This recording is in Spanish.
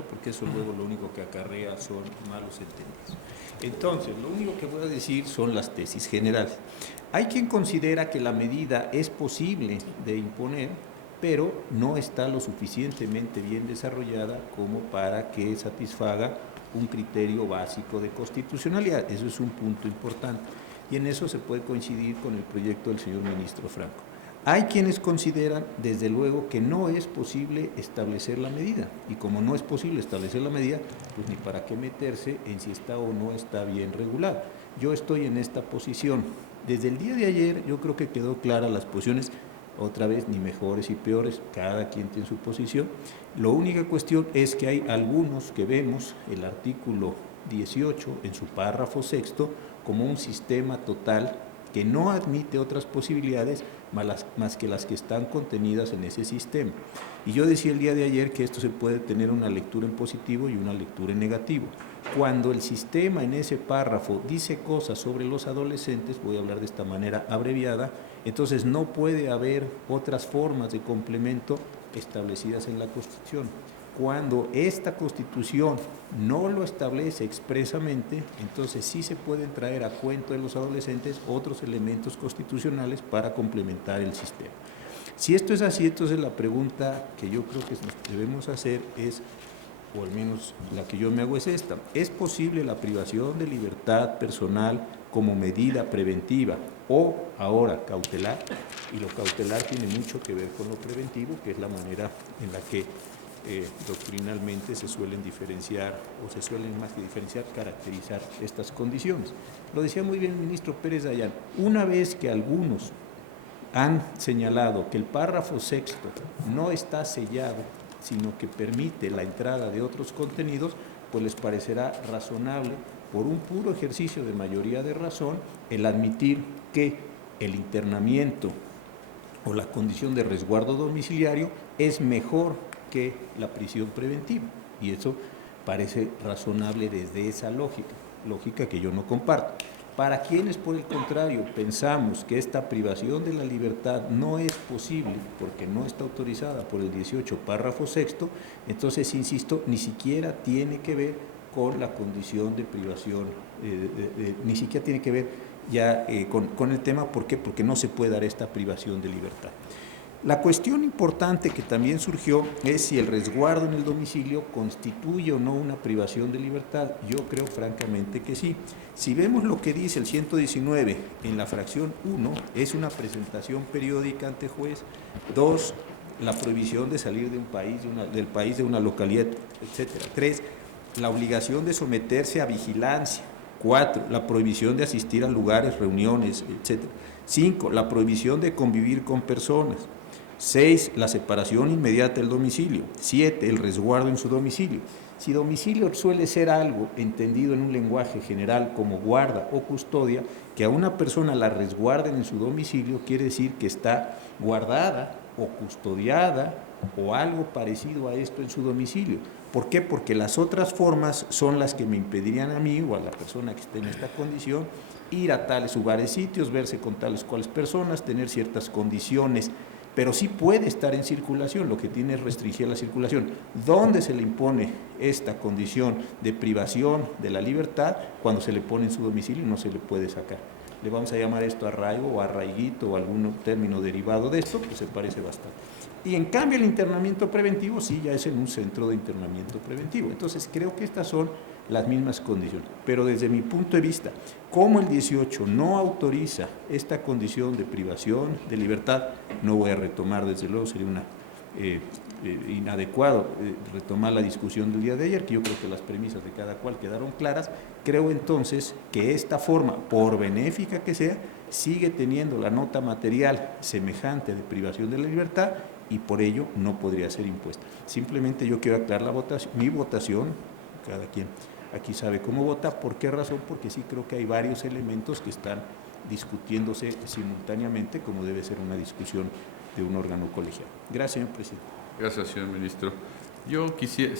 porque eso luego lo único que acarrea son malos entendidos. Entonces, lo único que voy a decir son las tesis generales. Hay quien considera que la medida es posible de imponer, pero no está lo suficientemente bien desarrollada como para que satisfaga un criterio básico de constitucionalidad. Eso es un punto importante. Y en eso se puede coincidir con el proyecto del señor ministro Franco. Hay quienes consideran, desde luego, que no es posible establecer la medida, y como no es posible establecer la medida, pues ni para qué meterse en si está o no está bien regulada. Yo estoy en esta posición. Desde el día de ayer yo creo que quedó clara las posiciones, otra vez ni mejores y peores, cada quien tiene su posición. La única cuestión es que hay algunos que vemos el artículo 18 en su párrafo sexto como un sistema total que no admite otras posibilidades más que las que están contenidas en ese sistema. Y yo decía el día de ayer que esto se puede tener una lectura en positivo y una lectura en negativo. Cuando el sistema en ese párrafo dice cosas sobre los adolescentes, voy a hablar de esta manera abreviada, entonces no puede haber otras formas de complemento establecidas en la Constitución. Cuando esta Constitución no lo establece expresamente, entonces sí se pueden traer a cuento de los adolescentes otros elementos constitucionales para complementar el sistema. Si esto es así, entonces la pregunta que yo creo que debemos hacer es, o al menos la que yo me hago es esta: ¿es posible la privación de libertad personal como medida preventiva o ahora cautelar? Y lo cautelar tiene mucho que ver con lo preventivo, que es la manera en la que doctrinalmente se suelen diferenciar, o se suelen más que diferenciar, caracterizar estas condiciones. Lo decía muy bien el ministro Pérez Dayán, una vez que algunos han señalado que el párrafo sexto no está sellado, sino que permite la entrada de otros contenidos, pues les parecerá razonable, por un puro ejercicio de mayoría de razón, el admitir que el internamiento o la condición de resguardo domiciliario es mejor que la prisión preventiva. Y eso parece razonable desde esa lógica que yo no comparto. Para quienes, por el contrario, pensamos que esta privación de la libertad no es posible porque no está autorizada por el 18, párrafo sexto, entonces, insisto, ni siquiera tiene que ver con la condición de privación, ni siquiera tiene que ver ya con el tema. ¿Por qué? Porque no se puede dar esta privación de libertad. La cuestión importante que también surgió es si el resguardo en el domicilio constituye o no una privación de libertad. Yo creo francamente que sí. Si vemos lo que dice el 119 en la fracción 1, es una presentación periódica ante juez. 2, la prohibición de salir de un país, del país, de una localidad, etcétera. 3, la obligación de someterse a vigilancia. 4, la prohibición de asistir a lugares, reuniones, etcétera. 5, la prohibición de convivir con personas. 6, la separación inmediata del domicilio. 7, el resguardo en su domicilio. Si domicilio suele ser algo entendido en un lenguaje general como guarda o custodia, que a una persona la resguarden en su domicilio quiere decir que está guardada o custodiada o algo parecido a esto en su domicilio. ¿Por qué? Porque las otras formas son las que me impedirían a mí o a la persona que esté en esta condición ir a tales lugares, sitios, verse con tales cuales personas, tener ciertas condiciones, pero sí puede estar en circulación. Lo que tiene es restringir la circulación. ¿Dónde se le impone esta condición de privación de la libertad? Cuando se le pone en su domicilio, no se le puede sacar. Le vamos a llamar esto arraigo o arraiguito o algún término derivado de esto, pues se parece bastante. Y en cambio el internamiento preventivo sí ya es en un centro de internamiento preventivo. Entonces creo que estas son las mismas condiciones. Pero desde mi punto de vista, como el 18 no autoriza esta condición de privación de libertad, no voy a retomar, desde luego sería inadecuado retomar la discusión del día de ayer, que yo creo que las premisas de cada cual quedaron claras. Creo entonces que esta forma, por benéfica que sea, sigue teniendo la nota material semejante de privación de la libertad y por ello no podría ser impuesta. Simplemente yo quiero aclarar mi votación, cada quien aquí sabe cómo vota. ¿Por qué razón? Porque sí creo que hay varios elementos que están discutiéndose simultáneamente, como debe ser una discusión de un órgano colegiado. Gracias, señor presidente. Gracias, señor ministro. Yo quisiera,